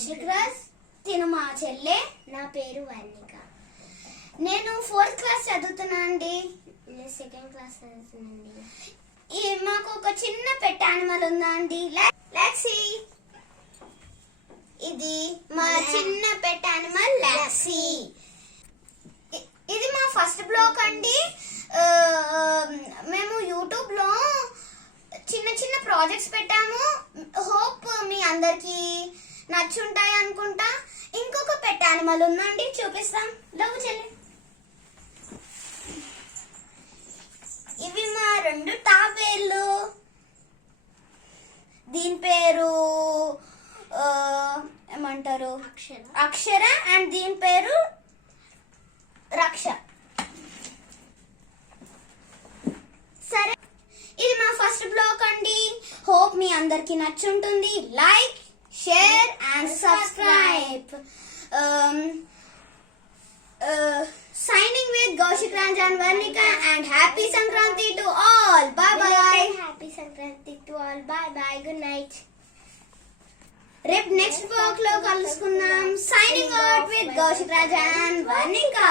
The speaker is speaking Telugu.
కౌశిక్ రాజ్. తిను మా చెల్లె. నా పేరు వర్ణిక. నేను 4th క్లాస్ చదువుతున్నా అండి. నేను 2nd క్లాస్ చదువుతున్నానండి. మాకు ఒక చిన్న పెట్ యానిమల్ ఉందా అండి, లాక్సీ. ఇది మా చిన్న పెట్ యానిమల్ లాక్సీ. ఇది మా ఫస్ట్ బ్లాగ్ అండి. మేము యూట్యూబ్ లో చిన్న చిన్న ప్రాజెక్ట్స్ పెట్టాము. హోప్ మీ అందరికి నచ్చుంటాయి అనుకుంటా. ఇంకొక పెట్ యానిమల్ ఉందండి, చూపిస్తాం. లవ్ చెల్లి. ఇవి మా 2 తాబేళ్ళు. దీని పేరు ఏమంటారు, అక్షర. అండ్ దీని పేరు రక్ష. సరే, ఇది మా ఫస్ట్ బ్లాగ్ అండి. హోప్ మీ అందరికి నచ్చుంటుంది. Like, share and subscribe. Signing with Kaushik Raj and Varnika, and happy Sankranti to all. Bye bye. Happy Sankranti to all. Bye bye. Good night. రేపు నెక్స్ట్ బ్లాగ్ లో కలుసుకుందాం. Signing out with Kaushik Raj and Varnika.